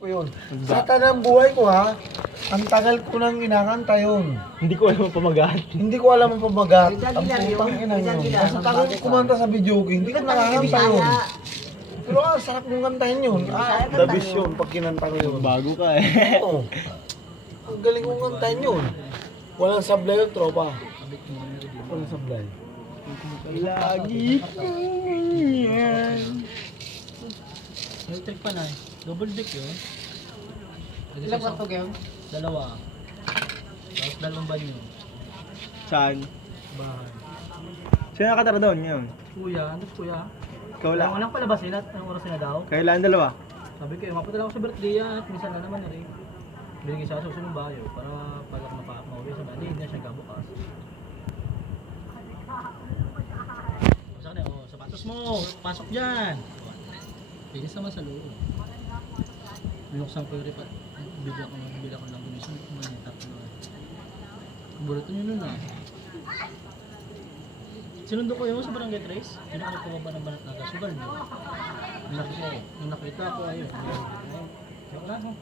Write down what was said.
ko yun. Sa tanang buhay ko ha, ang tagal ko nang inakanta yun. Hindi ko alam ang pamagat. Hindi ko alam ang pamagat. Ang putang ina yun. Sa tagal ko kumanta sa video ko, hindi ko nakakanta yun. Pero ang sarap kong kantahin yun. The best yun pag kinanta ko yun. Bago ka eh. Oo. Ang galing kong kantahin yun. Walang sablay yun, tropa. Walang sablay. Lagi yan. Electric pa na eh. Double deck yun. Ilang kwarto kayo? Dalawa. Tapos dalawang banyo. Saan? Bahay. Sino nakatara doon yun? Kuya, ano si kuya? Ikaw lang. Walang palabasin at anong oras na daw. Kailan dalawa? Sabi ko, mapunta ako sa birthday at minsan na naman na rin. Binigay sa susunod bayo para pag ako mauwi sa bahay. Hindi na siya kabukas. Pasok na, oh, sapatos mo, pasok dyan. Pinis naman sa loob. Binuksan ko yung ripat. Bigla ko lang gumising. Manitap ko na. Burito nyo nun ah. Sinundo ko yun sa barangay Trace. Yun ako pababa ng banat na gasugal mo. Nung nakita ko ayun. Joke lang.